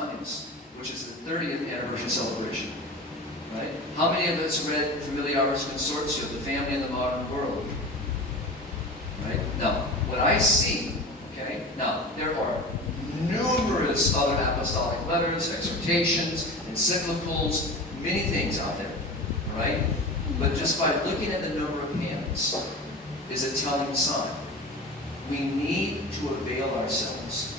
times, which is the 30th anniversary celebration. Right? How many of us read Familiaris Consortio, the family in the modern world? Right? Now, what I see, okay, now, there are numerous other apostolic letters, exhortations, encyclicals, many things out there, right? But just by looking at the number of hands is a telling sign. We need to avail ourselves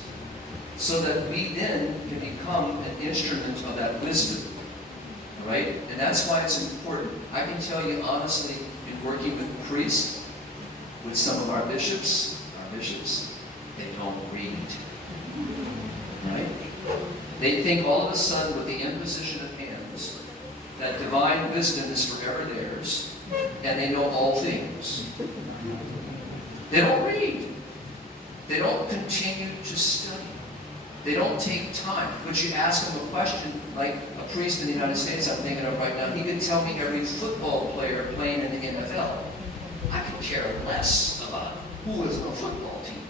so that we then can become an instrument of that wisdom. Right? And that's why it's important. I can tell you honestly, in working with priests, with some of our bishops, they don't read. Right? They think all of a sudden with the imposition of hands, that divine wisdom is forever theirs, and they know all things. They don't read. They don't continue to study. They don't take time. But you ask them a question, like a priest in the United States I'm thinking of right now, he could tell me every football player playing in the NFL. I could care less about who is on the football team.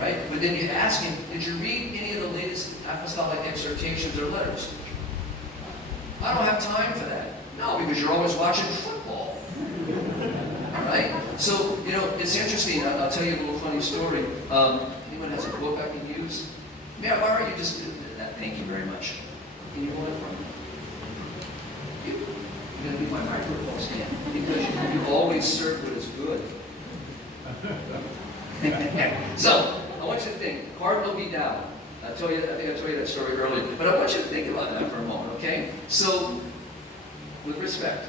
Right? But then you ask him, did you read any of the latest apostolic exhortations or letters? I don't have time for that. No, because you're always watching football. All right? So, you know, it's interesting. I'll tell you a little funny story. Anyone has a book I can use? Yeah, why don't you just do that? Thank you very much. Can you hold it for me? You're going to be my microphone stand because you always serve what is good. So, I want you to think, Cardinal Vidal. I think I told you that story earlier, but I want you to think about that for a moment, okay? So, with respect,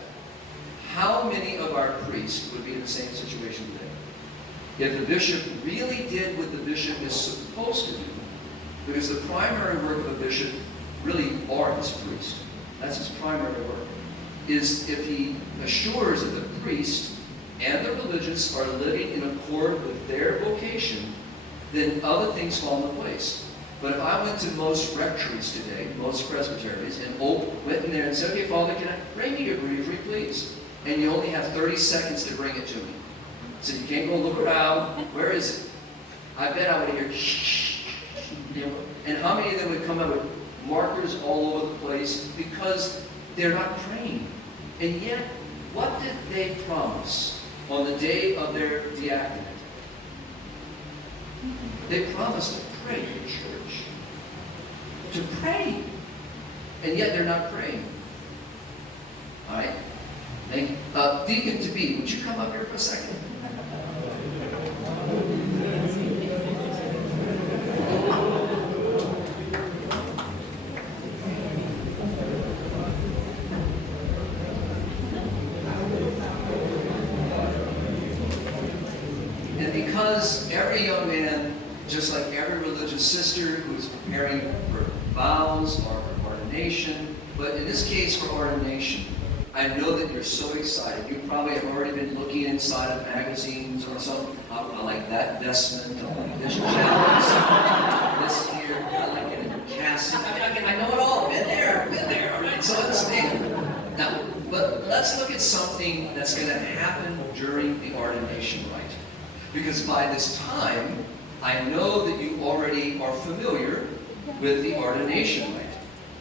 how many of our priests would be in the same situation today? If the bishop really did what the bishop is supposed to do, because the primary work of a bishop really are his priest. That's his primary work. Is if he assures that the priest and the religious are living in accord with their vocation, then other things fall into place. But if I went to most rectories today, most presbyteries, and went in there and said, okay, Father, can I bring me your breviary, please? And you only have 30 seconds to bring it to me. So you can't go look around. Where is it? I bet I would hear you know, and how many of them would come out with markers all over the place because they're not praying. And yet, what did they promise on the day of their diaconate? They promised to pray in church. To pray. And yet they're not praying. All right? Thank you. Deacon to be, would you come up here for a second? And because every young man, just like every religious sister who's preparing for vows or for ordination, but in this case for ordination, I know that you're so excited. You probably have already been looking inside of magazines or something. I like that vestment. I like this chalice. This here. I like it in a casket. I know it all. Been there. All right. So understand. Now, but let's look at something that's going to happen during the ordination rite. Because by this time, I know that you already are familiar with the ordination rite.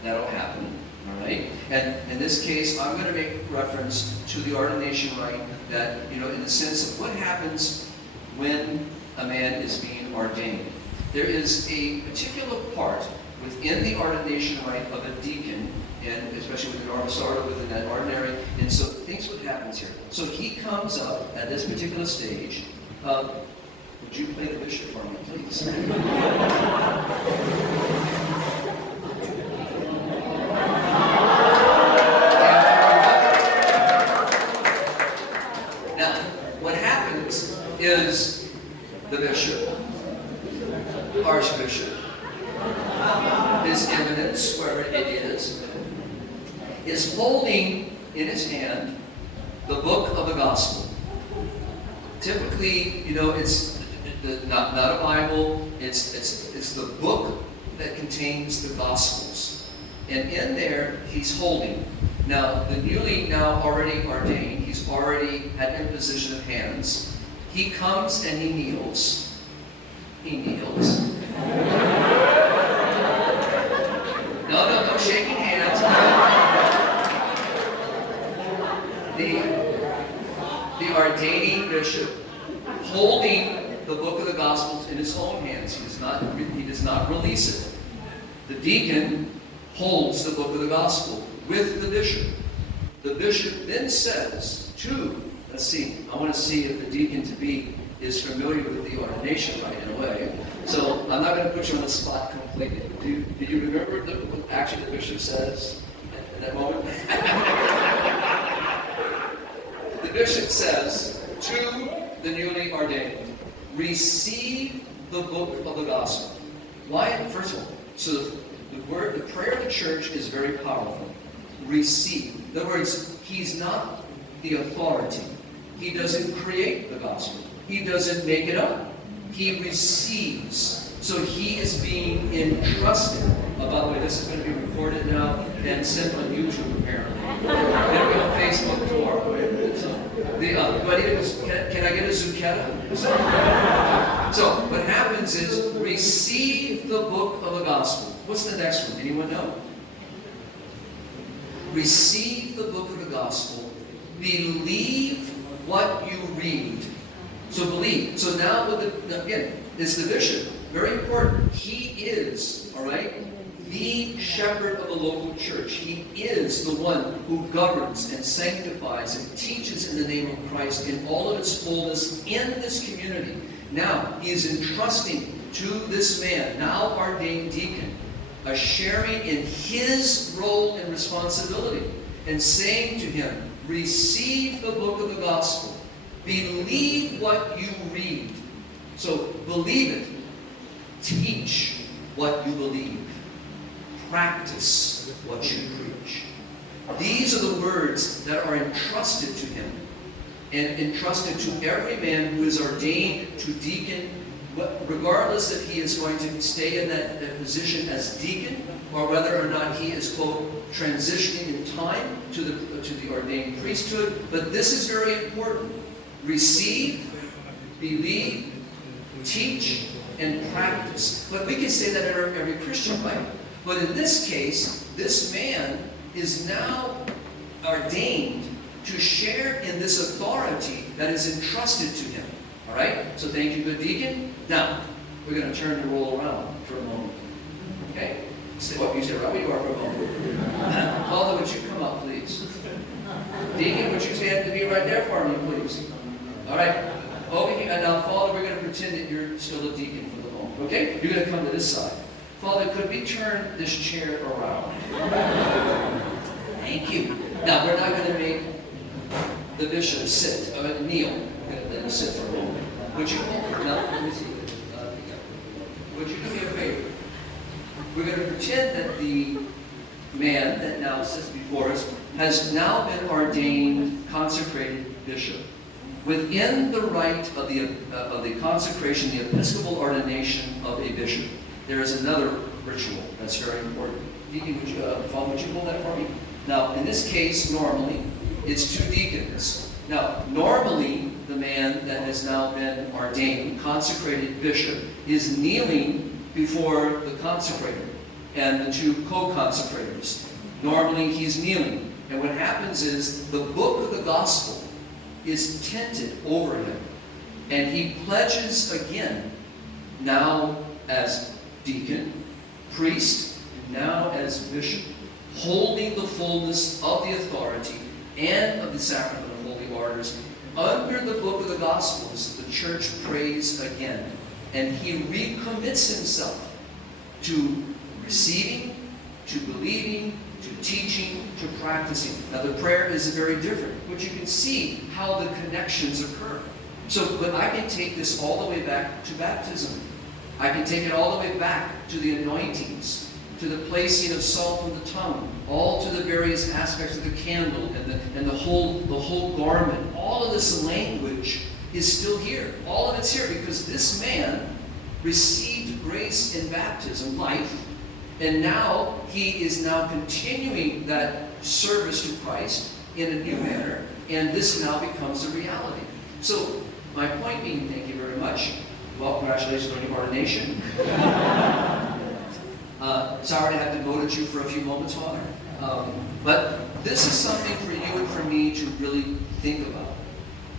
That'll happen. All right? And in this case, I'm going to make reference to the ordination rite that, you know, in the sense of what happens when a man is being ordained. There is a particular part within the ordination rite of a deacon, and especially with an ormisardo, within that ordinary, and so think what happens here. So he comes up at this particular stage. Would you play the bishop for me, please? Is the bishop, archbishop, His Eminence, wherever it is holding in his hand the book of the gospel. Typically, you know, it's not a Bible. It's the book that contains the gospels, and in there he's holding. Now, the newly now already ordained, he's already had imposition of hands. He comes and he kneels. He kneels. bishop holding the book of the Gospels in his own hands. He does not release it. The deacon holds the book of the Gospel with the bishop. The bishop then says to, let's see, I want to see if the deacon-to-be is familiar with the ordination rite in a way. So I'm not going to put you on the spot completely. Do you remember what actually the bishop says in that moment? The bishop says to the newly ordained, receive the book of the Gospel. Why? First of all, so the prayer of the church is very powerful. Receive. In other words, he's not the authority. He doesn't create the gospel. He doesn't make it up. He receives. So he is being entrusted. Oh, by the way, this is going to be recorded now and sent on YouTube apparently. It'll be on Facebook tomorrow. Can I get a zucchetta? So what happens is receive the book of the gospel. What's the next one? Anyone know? Receive the book of the gospel. Believe what you read. So believe. So now, again, it's the bishop. Very important. He is, all right, the shepherd of the local church. He is the one who governs and sanctifies and teaches in the name of Christ in all of its fullness in this community. Now, he is entrusting to this man, now ordained deacon, a sharing in his role and responsibility, and saying to him, receive the book of the gospel. Believe what you read. So believe it. Teach what you believe. Practice what you preach. These are the words that are entrusted to him, and entrusted to every man who is ordained to deacon, regardless if he is going to stay in that position as deacon, or whether or not he is, quote, transitioning in time to the ordained priesthood. But this is very important. Receive, believe, teach, and practice. But we can say that in every Christian life. But in this case, this man is now ordained to share in this authority that is entrusted to him. All right? So thank you, good deacon. Now, we're going to turn the roll around for a moment. Okay? Stay what you said, right where you are for a moment. Father, would you come up, please? Deacon, would you stand to be right there for me, please? All right. Over here. And now, Father, we're going to pretend that you're still a deacon for the moment. Okay? You're going to come to this side. Father, could we turn this chair around? Thank you. Now, we're not going to make the bishop sit, kneel. We're going to let him sit for a moment. Would you, would you do me a favor? We're going to pretend that the man that now sits before us has now been ordained, consecrated bishop. Within the rite of the consecration, the episcopal ordination of a bishop, there is another ritual that's very important. Deacon, would you hold that for me? Now, in this case, normally, it's two deacons. Now, normally, the man that has now been ordained, consecrated bishop, is kneeling before the consecrator and the two co-consecrators. Normally, he's kneeling. And what happens is the book of the gospel is tented over him. And he pledges again, now as deacon, priest, and now as bishop, holding the fullness of the authority and of the sacrament of holy orders. Under the book of the Gospels, the church prays again. And he recommits himself to receiving, to believing, to teaching, to practicing. Now the prayer is very different, but you can see how the connections occur. So, but I can take this all the way back to baptism. I can take it all the way back to the anointings, to the placing of salt on the tongue, all to the various aspects of the candle and the whole garment. All of this language is still here. All of it's here because this man received grace in baptism, life, and now he is now continuing that service to Christ in a new manner, and this now becomes a reality. So my point being, thank you very much. Well, congratulations on your ordination. Sorry to have demoted you for a few moments, Father. But this is something for you and for me to really think about.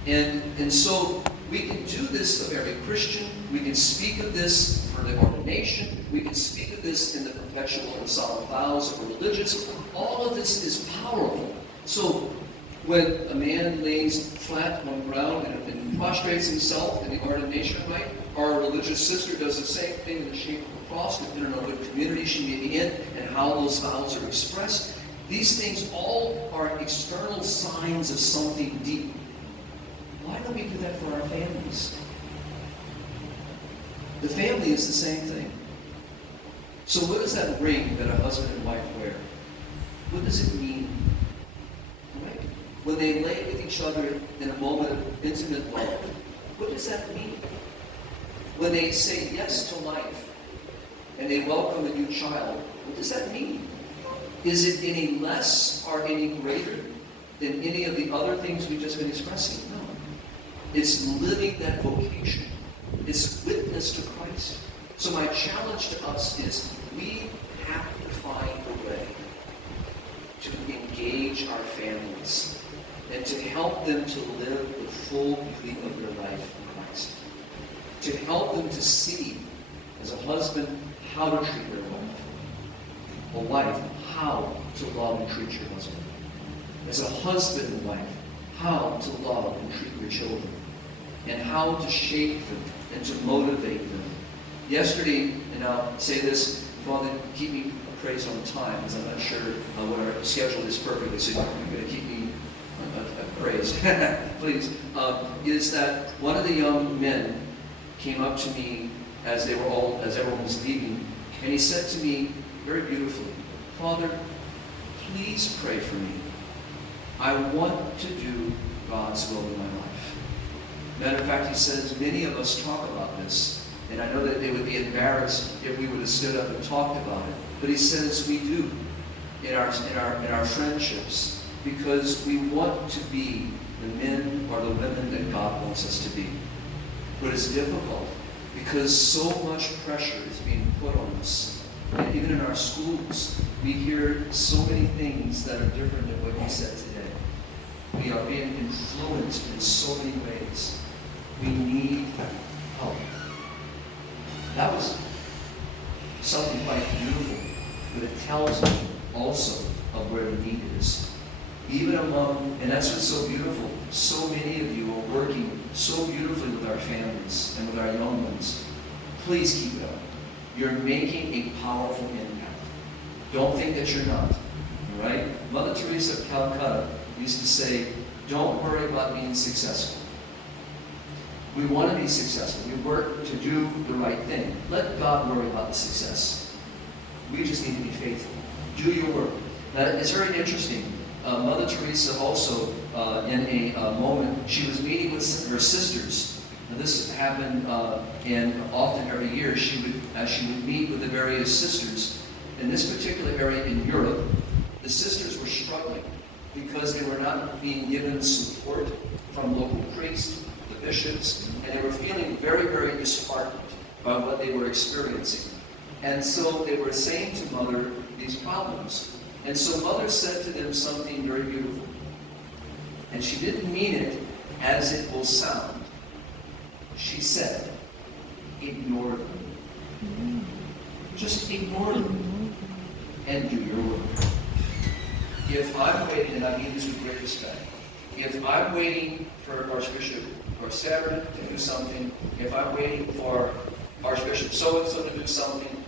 And so we can do this of every Christian. We can speak of this for the ordination. We can speak of this in the perpetual and solemn vows of the religious. All of this is powerful. So when a man lays flat on the ground and prostrates himself in the ordination rite, our religious sister does the same thing in the shape of a cross, depending on what community she may be in and how those vows are expressed. These things all are external signs of something deep. Why don't we do that for our families? The family is the same thing. So what does that ring that a husband and wife wear? What does it mean? Right? When they lay with each other in a moment of intimate love, what does that mean? When they say yes to life and they welcome a new child, what does that mean? Is it any less or any greater than any of the other things we've just been expressing? No. It's living that vocation. It's witness to Christ. So my challenge to us is we have to find a way to engage our families and to help them to live the full beauty of their life in Christ. To help them to see, as a husband, how to treat their wife. A wife, how to love and treat your husband. As a husband and wife, how to love and treat your children. And how to shape them and to motivate them. Yesterday, and I'll say this, Father, keep me praise on time, because I'm not sure what our schedule is perfectly, so you're going to keep me praise, please, is that one of the young men came up to me as everyone was leaving, and he said to me very beautifully, Father, please pray for me. I want to do God's will in my life. Matter of fact, he says, many of us talk about this, and I know that they would be embarrassed if we would have stood up and talked about it. But he says we do in our friendships, because we want to be the men or the women that God wants us to be. But it's difficult because so much pressure is being put on us. And even in our schools, we hear so many things that are different than what you said today. We are being influenced in so many ways. We need help. That was something quite beautiful, but it tells me also of where the need is. Even among, and that's what's so beautiful, so many of you are working so beautifully with our families and with our young ones. Please keep it up. You're making a powerful impact. Don't think that you're not. All right? Mother Teresa of Calcutta used to say, don't worry about being successful. We want to be successful. We work to do the right thing. Let God worry about the success. We just need to be faithful. Do your work. Now, it's very interesting. Mother Teresa also, in a moment, she was meeting with her sisters. Now, this happened, and often every year, as she would meet with the various sisters. In this particular area in Europe, the sisters were struggling because they were not being given support from local priests, the bishops, and they were feeling very, very disheartened by what they were experiencing. And so they were saying to Mother these problems. And so Mother said to them something very beautiful. And she didn't mean it as it will sound. She said, ignore them. Just ignore them and do your work. If I'm waiting, and I mean this with great respect, if I'm waiting for Archbishop Sarah to do something, if I'm waiting for Archbishop so-and-so to do something,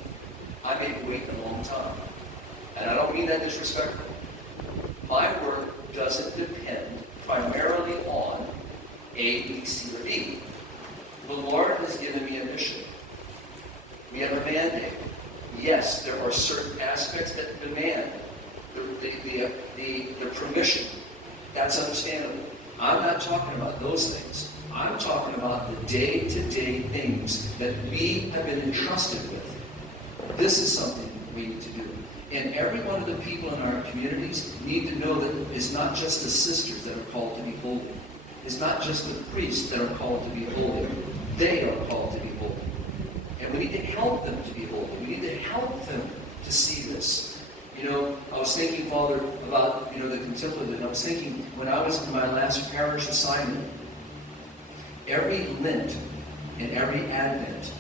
I may wait a long time. And I don't mean that disrespectful. My work doesn't depend primarily on A, B, C, or D. The Lord has given me a mission. We have a mandate. Yes, there are certain aspects that demand the permission. That's understandable. I'm not talking about those things. I'm talking about the day-to-day things that we have been entrusted with. This is something we need to do. And every one of the people in our communities need to know that it's not just the sisters that are called to be holy. It's not just the priests that are called to be holy. They are called to be holy. And we need to help them to be holy. We need to help them to see this. You know, I was thinking, Father, about, the contemplative, and I was thinking when I was in my last parish assignment, every Lent and every Advent,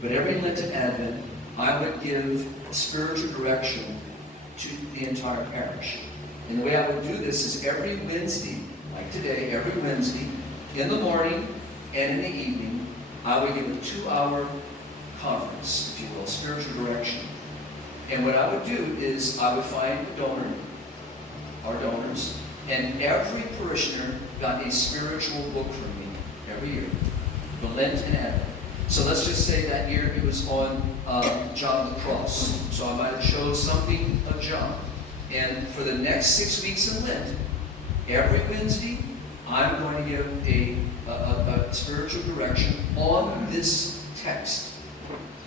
but every Lent and Advent, I would give spiritual direction to the entire parish. And the way I would do this is every Wednesday, like today, every Wednesday, in the morning and in the evening, I would give a 2-hour conference, if you will, spiritual direction. And what I would do is I would find a donor, our donors, and every parishioner got a spiritual book from me every year, the Lent and Advent. So let's just say that year it was on John the Cross. So I might have chosen something of John. And for the next 6 weeks in Lent, every Wednesday, I'm going to give a spiritual direction on this text.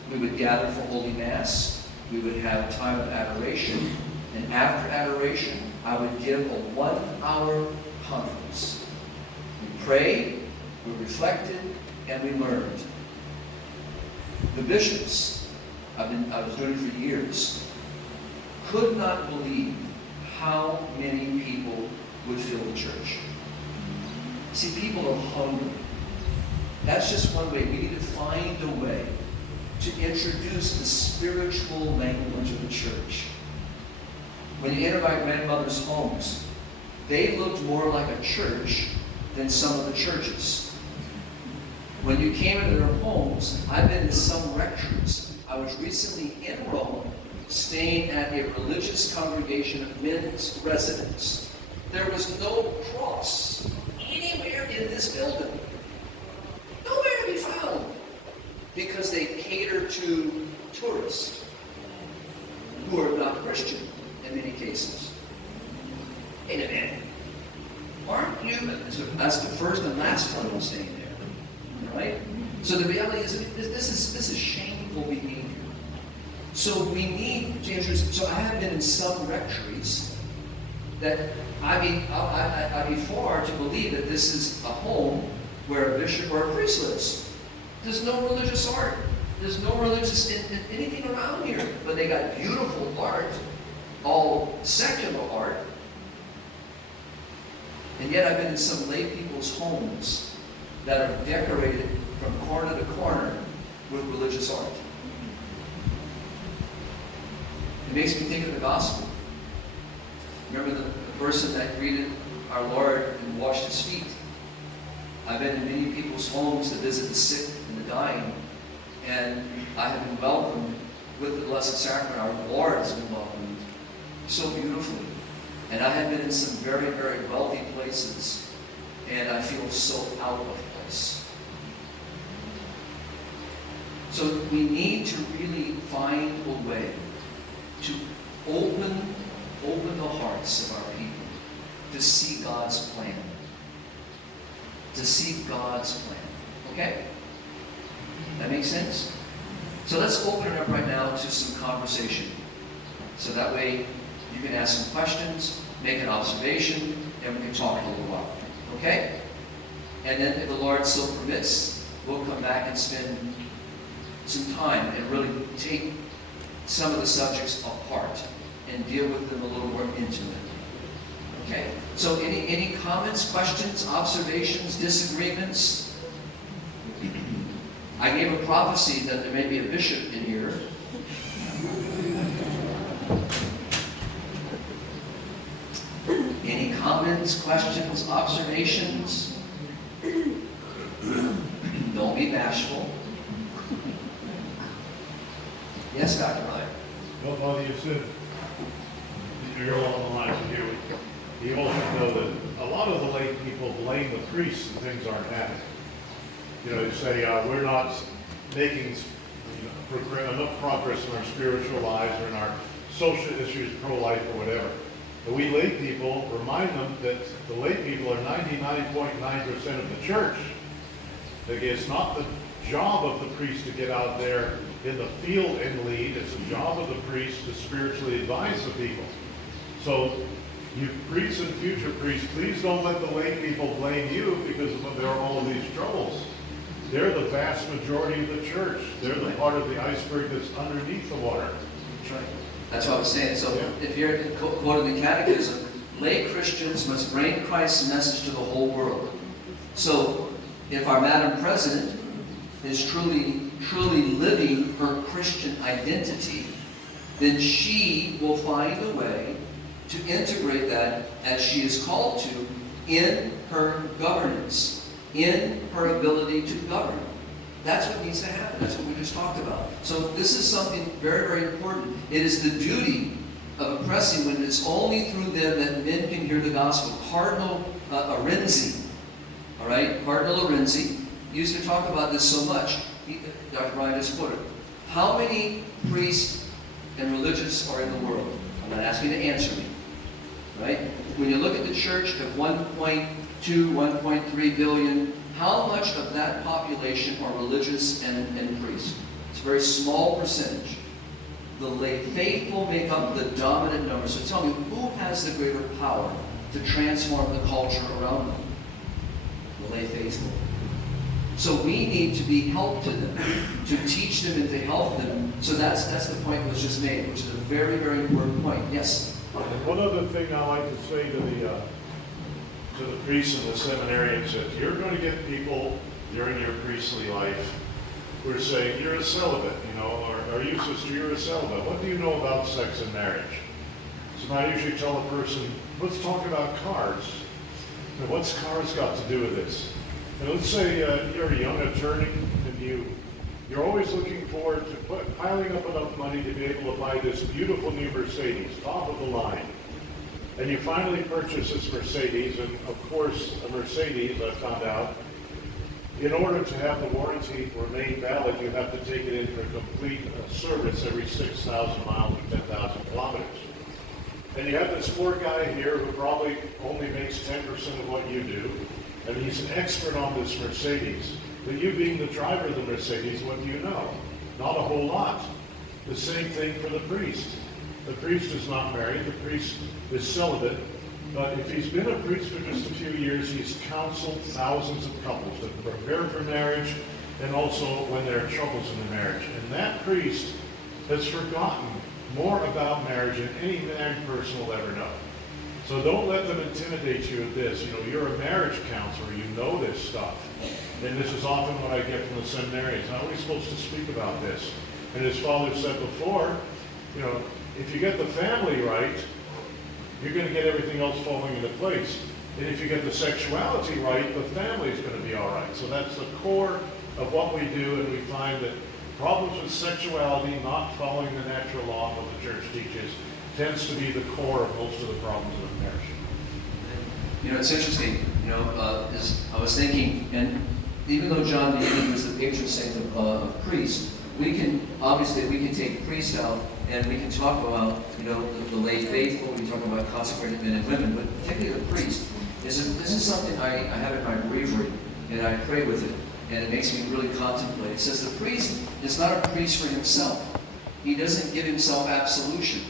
We would gather for Holy Mass. We would have a time of adoration. And after adoration, I would give a 1-hour conference. We prayed, we reflected, and we learned. The bishops, I was doing it for years, could not believe how many people would fill the church. See, people are hungry. That's just one way. We need to find a way to introduce the spiritual language of the church. When you enter my grandmother's homes, they looked more like a church than some of the churches. When you came into their homes, I've been in some rectories. I was recently in Rome, staying at a religious congregation of men's residents. There was no cross anywhere in this building. Nowhere to be found. Because they cater to tourists who are not Christian in many cases. Wait a minute. Aren't you? That's the first and last time I'm staying there. Right? So the reality is, this is shameful behavior. So we need to introduce. So I have been in some rectories that I'd be far to believe that this is a home where a bishop or a priest lives. There's no religious art. There's no religious anything around here. But they got beautiful art, all secular art. And yet I've been in some lay people's homes that are decorated from corner to corner with religious art. It makes me think of the gospel. Remember the person that greeted our Lord and washed his feet? I've been in many people's homes to visit the sick and the dying, and I have been welcomed with the Blessed Sacrament. Our Lord has been welcomed so beautifully. And I have been in some very, very wealthy places, and I feel so out of place. So we need to really find a way to open the hearts of our people to see God's plan. To see God's plan. Okay? That makes sense? So let's open it up right now to some conversation. So that way you can ask some questions, make an observation, and we can talk a little while. Okay? And then if the Lord so permits, we'll come back and spend some time and really take some of the subjects apart and deal with them a little more intimately. Okay? So any comments, questions, observations, disagreements? I gave a prophecy that there may be a bishop in here. Any comments, questions, observations? Don't be bashful. Yes, Dr. Ryan. Well, Father, you said you're along the lines of here. You also know that a lot of the lay people blame the priests and things aren't happening. You know, they say we're not making enough progress in our spiritual lives or in our social issues, pro-life or whatever. But we lay people remind them that the lay people are 99.9% of the church. That it's not the job of the priest to get out there in the field and lead. It's the job of the priest to spiritually advise the people. So you priests and future priests, please don't let the lay people blame you because there are all of these troubles. They're the vast majority of the church. They're the part of the iceberg that's underneath the water. That's right. That's what I was saying. So if you're quoting the Catechism, lay Christians must bring Christ's message to the whole world. So if our Madam President is truly living her Christian identity, then she will find a way to integrate that, as she is called to, in her governance, in her ability to govern. That's what needs to happen. That's what we just talked about. So this is something very, very important. It is the duty of a pressing when it's only through them that men can hear the gospel. Cardinal Arenzi, all right? Cardinal Arenzi used to talk about this so much. Dr. Ryan just quoted. How many priests and religious are in the world? I'm not asking you to answer me, right? When you look at the church at 1.2, 1.3 billion, how much of that population are religious and priests? It's a very small percentage. The lay faithful make up the dominant number. So tell me, who has the greater power to transform the culture around them? The lay faithful. So we need to be help to them, to teach them and to help them. So that's the point that was just made, which is a very, very important point. Yes? And one other thing I like to say to the priests and the seminarians, that you're going to get people during your priestly life who are saying, you're a celibate, or you, sister, you're a celibate. What do you know about sex and marriage? So I usually tell a person, let's talk about cars. And what's cars got to do with this? And let's say you're a young attorney and you're always looking forward to piling up enough money to be able to buy this beautiful new Mercedes, top of the line. And you finally purchase this Mercedes, and of course, a Mercedes, I found out, in order to have the warranty remain valid, you have to take it in for complete service every 6,000 miles or 10,000 kilometers. And you have this poor guy here who probably only makes 10% of what you do, and he's an expert on this Mercedes. But you being the driver of the Mercedes, what do you know? Not a whole lot. The same thing for the priest. The priest is not married, the priest is celibate, but if he's been a priest for just a few years, he's counseled thousands of couples to prepare for marriage and also when there are troubles in the marriage. And that priest has forgotten more about marriage than any married person will ever know. So don't let them intimidate you with this. You're a marriage counselor, you know this stuff. And this is often what I get from the seminarians. How are we supposed to speak about this? And as Father said before, if you get the family right, you're going to get everything else falling into place. And if you get the sexuality right, the family is going to be all right. So that's the core of what we do, and we find that problems with sexuality, not following the natural law of what the church teaches, tends to be the core of most of the problems of marriage. It's interesting, as I was thinking, and even though John Vianney was the patron saint of priests, we can take priest out and we can talk about, the lay faithful, we can talk about consecrated men and women, but particularly the priest. This is something I have in my breviary, and I pray with it, and it makes me really contemplate. It says the priest is not a priest for himself. He doesn't give himself absolution.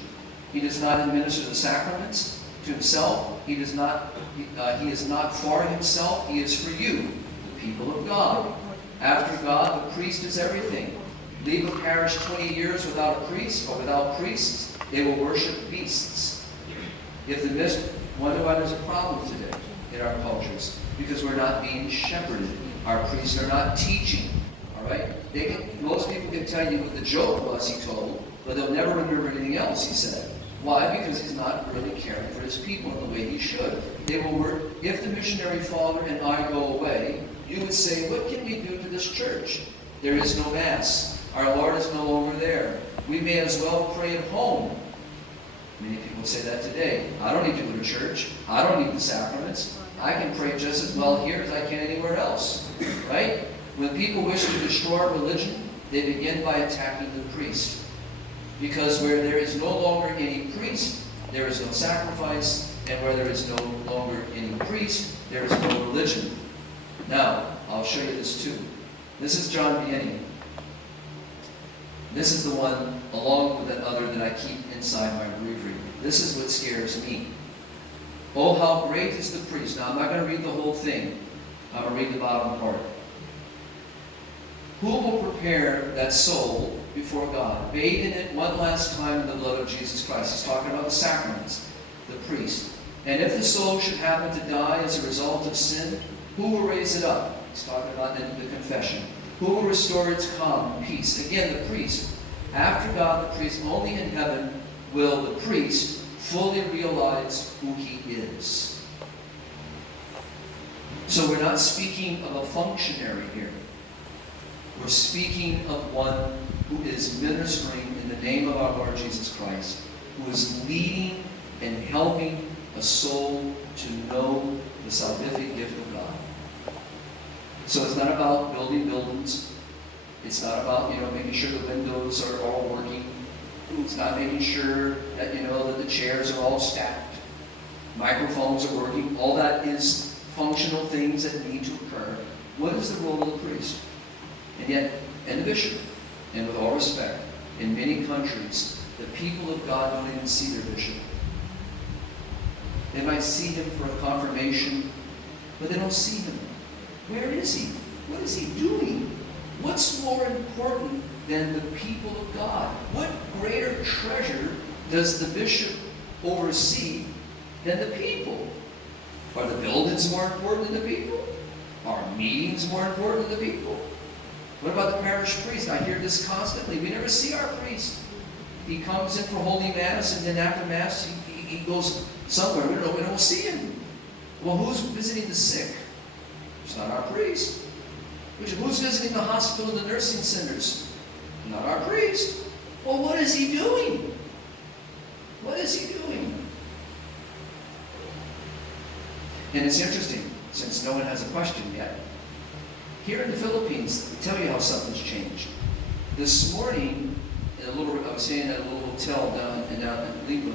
He does not administer the sacraments to himself. He is not for himself. He is for you, the people of God. After God, the priest is everything. Leave a parish 20 years without a priest or without priests, they will worship beasts. Wonder why there's a problem today in our cultures? Because we're not being shepherded. Our priests are not teaching. All right? Most people can tell you what the joke was he told, but they'll never remember anything else he said. Why? Because he's not really caring for his people in the way he should. They will work. If the missionary father and I go away, you would say, what can we do to this church? There is no Mass. Our Lord is no longer there. We may as well pray at home. Many people say that today. I don't need to go to church. I don't need the sacraments. I can pray just as well here as I can anywhere else. Right? When people wish to destroy religion, they begin by attacking the priest. Because where there is no longer any priest, there is no sacrifice. And where there is no longer any priest, there is no religion. Now, I'll show you this too. This is John Vianney. This is the one, along with that other, that I keep inside my breviary. This is what scares me. Oh, how great is the priest. Now, I'm not going to read the whole thing. I'm going to read the bottom part. Who will prepare that soul before God, bathing it one last time in the blood of Jesus Christ? He's talking about the sacraments, the priest. And if the soul should happen to die as a result of sin, who will raise it up? He's talking about the confession. Who will restore its calm and peace? Again, the priest. After God, the priest, only in heaven will the priest fully realize who he is. So we're not speaking of a functionary here. We're speaking of one who is ministering in the name of our Lord Jesus Christ, who is leading and helping a soul to know the salvific gift of God. So it's not about building buildings. It's not about, making sure the windows are all working. It's not making sure that, that the chairs are all stacked. Microphones are working. All that is functional things that need to occur. What is the role of the priest? And yet, and the bishop, and with all respect, in many countries, the people of God don't even see their bishop. They might see him for a confirmation, but they don't see him. Where is he? What is he doing? What's more important than the people of God? What greater treasure does the bishop oversee than the people? Are the buildings more important than the people? Are meetings more important than the people? What about the parish priest? I hear this constantly. We never see our priest. He comes in for Holy Mass, and then after Mass, he goes somewhere. We don't see him. Well, who's visiting the sick? It's not our priest. Who's visiting the hospital and the nursing centers? Not our priest. Well, what is he doing? What is he doing? And it's interesting, since no one has a question yet. Here in the Philippines, I'll tell you how something's changed. This morning, I was staying at a little hotel down in LIPA,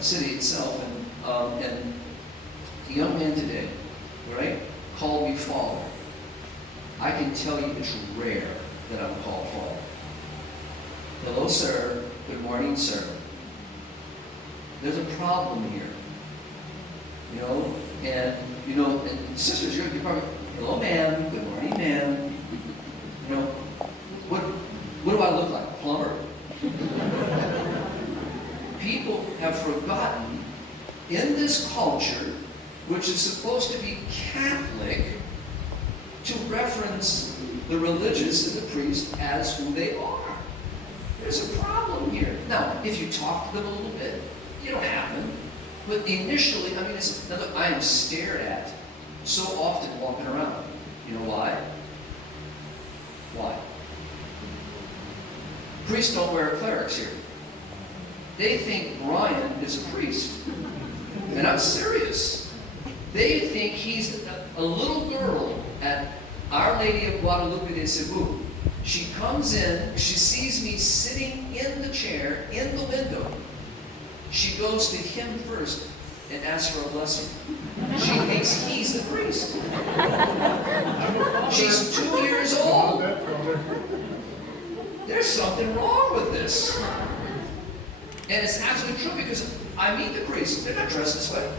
city itself, and the young man today, right, called me father. I can tell you it's rare that I'm called father. Hello, sir. Good morning, sir. There's a problem here. And sisters, you're probably, hello, ma'am. Good morning, ma'am. What do I look like? A plumber? People have forgotten in this culture, which is supposed to be Catholic, to reference the religious and the priest as who they are. There's a problem here. Now, if you talk to them a little bit, it'll happen. But initially, I am stared at so often walking around. You know why? Why? Priests don't wear clerics here. They think Brian is a priest. And I'm serious. They think he's a little girl at Our Lady of Guadalupe de Cebu. She comes in, she sees me sitting in the chair, in the window. She goes to him first and asks for a blessing. She thinks he's the priest. She's 2 years old. There's something wrong with this. And it's absolutely true because I meet the priests. They're not dressed this way.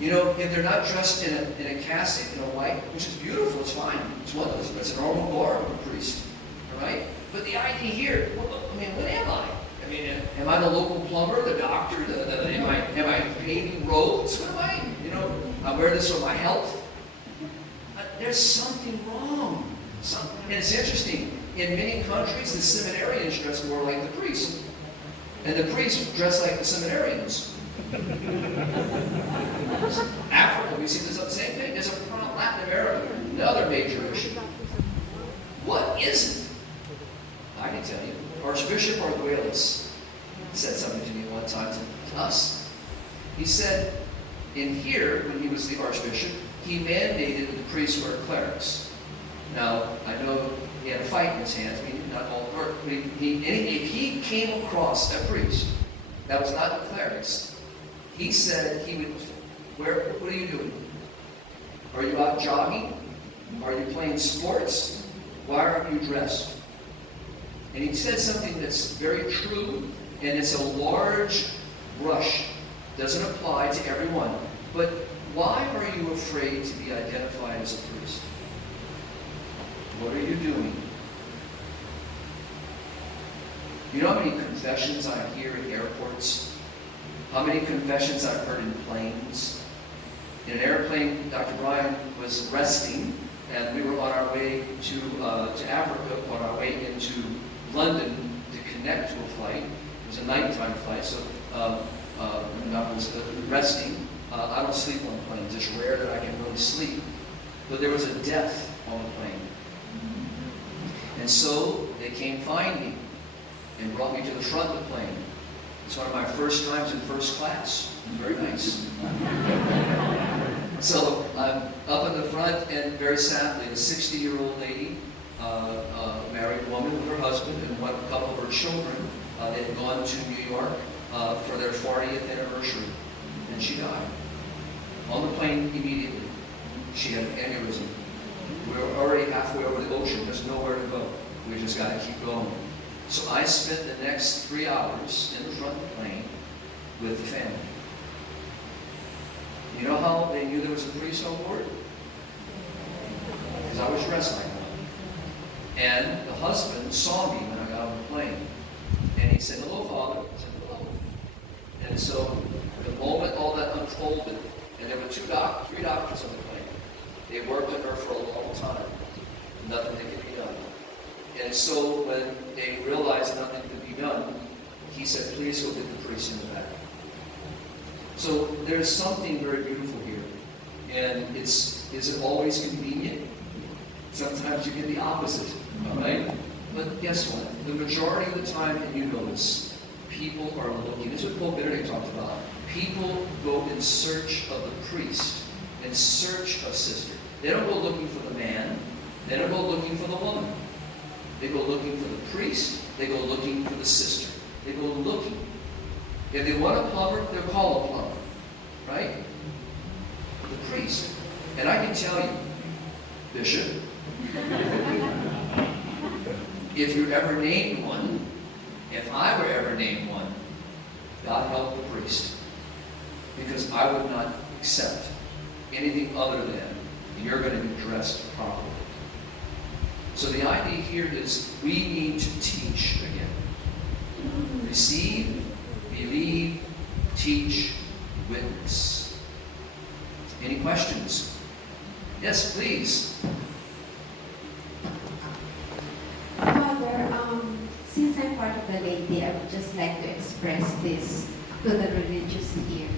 If they're not dressed in a cassock, in a white, which is beautiful, it's fine. It's a normal garb of a priest. All right? But the idea here, what am I? Am I the local plumber, the doctor? Am I paving roads? What am I? I wear this for my health. There's something wrong. And it's interesting. In many countries, the seminarians dress more like the priests. And the priests dress like the seminarians. Africa, we see the same thing. There's a problem. Latin America, another major issue. What is it? I can tell you. Archbishop Arguelles said something to me one time to us. He said, in here, when he was the archbishop, he mandated the priests wear clerics. Now, I know he had a fight in his hands. Not all, but if he came across a priest that was not the clerics, he said he would wear, what are you doing? Are you out jogging? Are you playing sports? Why aren't you dressed? And he said something that's very true, and it's a large brush. Doesn't apply to everyone. But why are you afraid to be identified as a priest? What are you doing? You know how many confessions I hear in airports? How many confessions I've heard in planes? In an airplane, Dr. Brian was resting, and we were on our way to Africa, on our way into London to connect to a flight. It was a nighttime flight, so I was resting. I don't sleep on planes. It's rare that I can really sleep. But there was a death on the plane. And so they came find me and brought me to the front of the plane. It's one of my first times in first class. Very nice. So I'm up in the front, and very sadly, a 60-year-old lady, a married woman with her husband and one couple of her children, they had gone to New York for their 40th anniversary, and she died. On the plane immediately. She had an aneurysm. We were already halfway over the ocean. There's nowhere to go. We just got to keep going. So I spent the next 3 hours in the front of the plane with the family. You know how they knew there was a priest on board? Because I was dressed like one. And the husband saw me when I got on the plane. And he said, "Hello, Father." I said, "Hello." And so the moment all that unfolded, and there were three doctors on the plane. They worked on her for a long time. Nothing that could be done. And so when they realized nothing could be done, he said, "Please go get the priest in the back." So there's something very beautiful here. And is it always convenient? Sometimes you get the opposite, all right? But guess what? The majority of the time, and you know this, people are looking. This is what Pope Benedict talked about. People go in search of the priest, in search of sister. They don't go looking for the man. They don't go looking for the woman. They go looking for the priest. They go looking for the sister. They go looking. If they want a plumber, they'll call a plumber. Right? The priest. And I can tell you, Bishop, if you're ever named one, if I were ever named one, God help the priest. Because I would not accept anything other than you're going to be dressed properly. So the idea here is we need to teach again. Receive, believe, teach, witness. Any questions? Yes, please. Father, since I'm part of the laity, I would just like to express this to the religious here.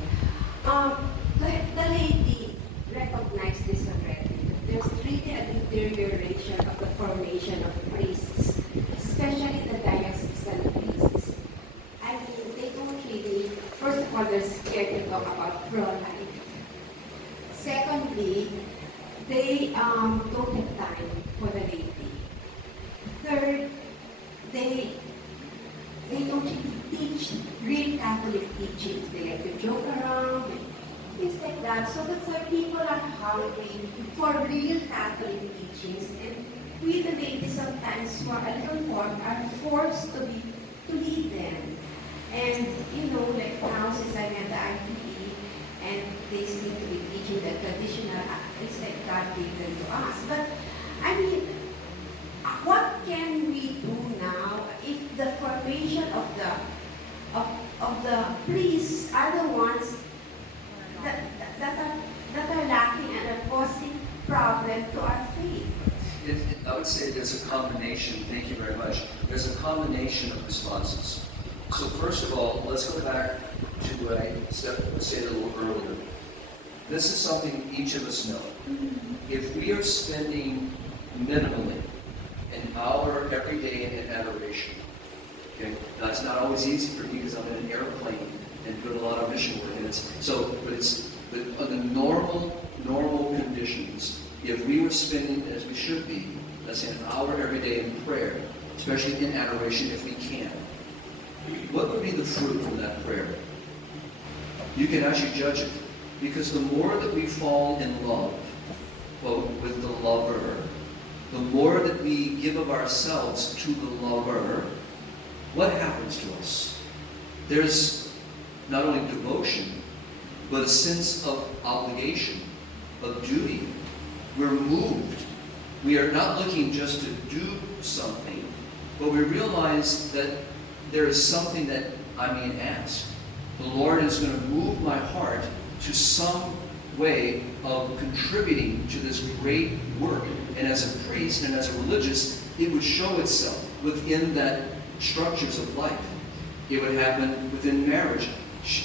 The laity recognize this already. There's really a deterioration of the formation of priests, especially the diocesan priests. I mean, they don't really, first of all, they're scared to talk about pro-life. Secondly, they don't have time for the laity. Third, they don't really teach real Catholic teachings. They like to joke around and things like that. So that's why people are hungry for real Catholic teachings. And we the ladies sometimes who are a little formed are forced to lead them. And like now since I'm at the IPE and they seem to be teaching the traditional it's like God gave them to us. But I mean, what can we do now if the formation of the priests are the ones that are lacking and are causing problem to our faith? I would say there's a combination. Thank you very much. There's a combination of responses. So first of all, let's go back to what I said a little earlier. This is something each of us know. If we are spending minimally an hour every day in adoration, okay, that's not always easy for me because I'm in an airplane and doing a lot of mission work, but under normal conditions, if we were spending, as we should be, let's say an hour every day in prayer, especially in adoration if we can, what would be the fruit from that prayer? You can actually judge it. Because the more that we fall in love, quote, with the lover, the more that we give of ourselves to the lover, what happens to us? There's not only devotion, but a sense of obligation, of duty. We're moved. We are not looking just to do something, but we realize that there is something that I'm being asked. The Lord is going to move my heart to some way of contributing to this great work. And as a priest and as a religious, it would show itself within that structures of life. It would happen within marriage.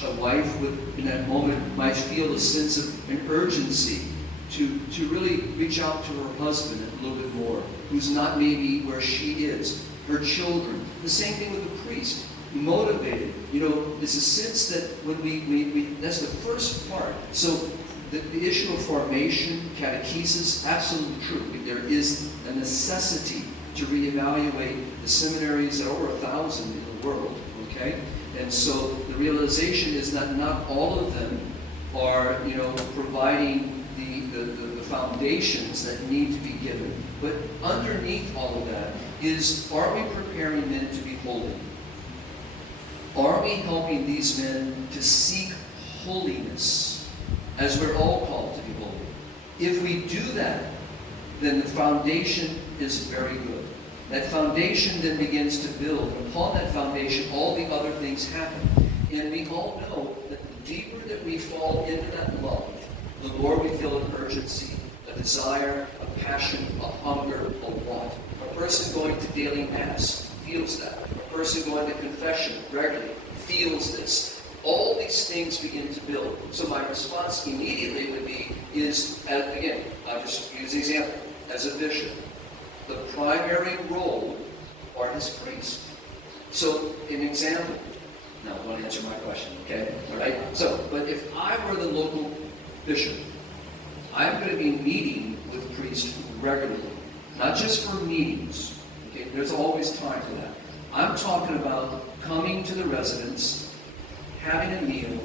A wife would, in that moment, might feel a sense of an urgency to really reach out to her husband a little bit more, who's not maybe where she is. Her children. The same thing with the priest. Motivated. There's a sense that when we that's the first part. So the issue of formation, catechesis, absolutely true. There is a necessity to reevaluate the seminaries. There are over 1,000 in the world, okay? And so the realization is that not all of them are, providing the foundations that need to be given. But underneath all of that is, are we preparing men to be holy? Are we helping these men to seek holiness, as we're all called to be holy? If we do that, then the foundation is very good. That foundation then begins to build. And upon that foundation, all the other things happen. And we all know that the deeper that we fall into that love, the more we feel an urgency, a desire, a passion, a hunger, a want. A person going to daily mass feels that. A person going to confession regularly feels this. All these things begin to build. So my response immediately would be, again, I'll just use the example, as a bishop, the primary role are his priests. So, an example, now I want to answer my question, okay? All right? So, but if I were the local bishop, I'm going to be meeting with priests regularly, not just for meetings. Okay? There's always time for that. I'm talking about coming to the residence, having a meal,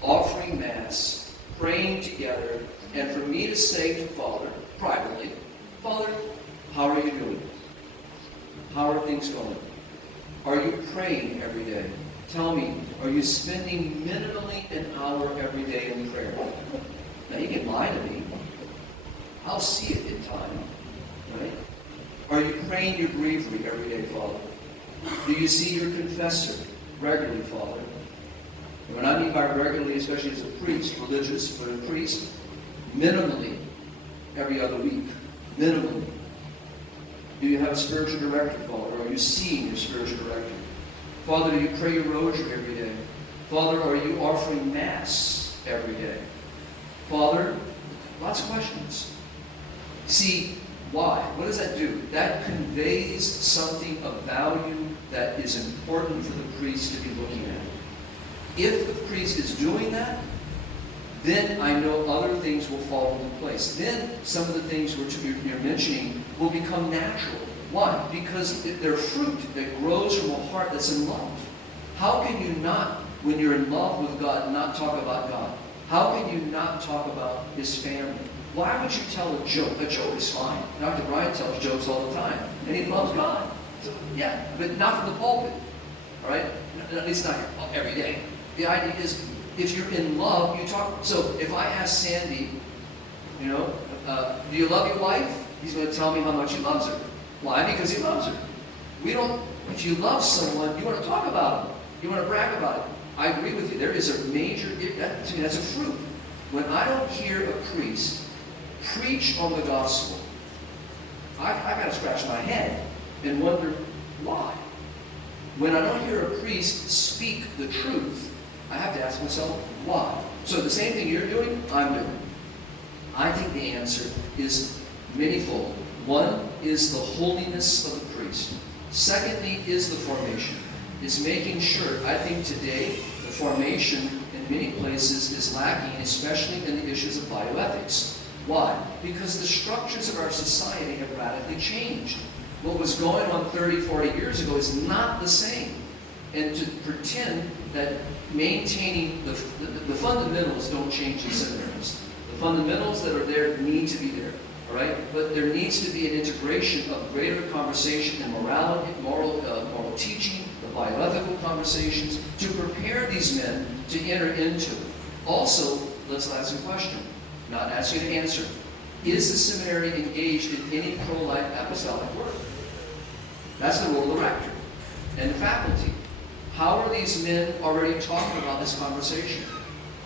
offering Mass, praying together, and for me to say to Father, privately, Father, how are you doing? How are things going? Are you praying every day? Tell me, are you spending minimally an hour every day in prayer? Now you can lie to me. I'll see it in time. Right? Are you praying your breviary every day, Father? Do you see your confessor regularly, Father? And when I mean by regularly, especially as a priest, religious, but a priest, minimally every other week. Minimally. Do you have a spiritual director, Father? Or are you seeing your spiritual director? Father, do you pray your rosary every day? Father, are you offering Mass every day? Father, lots of questions. See, why? What does that do? That conveys something of value that is important for the priest to be looking at. If the priest is doing that, then I know other things will fall into place. Then some of the things which you're mentioning will become natural. Why? Because they're fruit that grows from a heart that's in love. How can you not, when you're in love with God, not talk about God? How can you not talk about His family? Why would you tell a joke? A joke is fine. Dr. Brian tells jokes all the time, and he loves God. So, yeah, but not from the pulpit. All right? At least not every day. The idea is, if you're in love, you talk. So if I ask Sandy, do you love your wife? He's going to tell me how much he loves her. Why? Because he loves her. If you love someone, you want to talk about it. You want to brag about it. I agree with you. There is a major, to me, that's a fruit. When I don't hear a priest preach on the gospel, I got to scratch my head and wonder why. When I don't hear a priest speak the truth, I have to ask myself, why? So the same thing you're doing, I'm doing. I think the answer is manifold. One is the holiness of the priest. Secondly is the formation. Is making sure, I think today, the formation in many places is lacking, especially in the issues of bioethics. Why? Because the structures of our society have radically changed. What was going on 30, 40 years ago is not the same. And to pretend that maintaining the fundamentals don't change in seminaries. The fundamentals that are there need to be there. All right? But there needs to be an integration of greater conversation and morality, moral teaching, the bioethical conversations, to prepare these men to enter into it. Also, let's ask a question, not ask you to answer. Is the seminary engaged in any pro-life apostolic work? That's the role of the rector and the faculty. How are these men already talking about this conversation?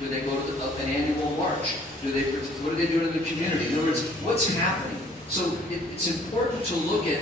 Do they go to an annual march? What do they do in the community? In other words, what's happening? So it's important to look at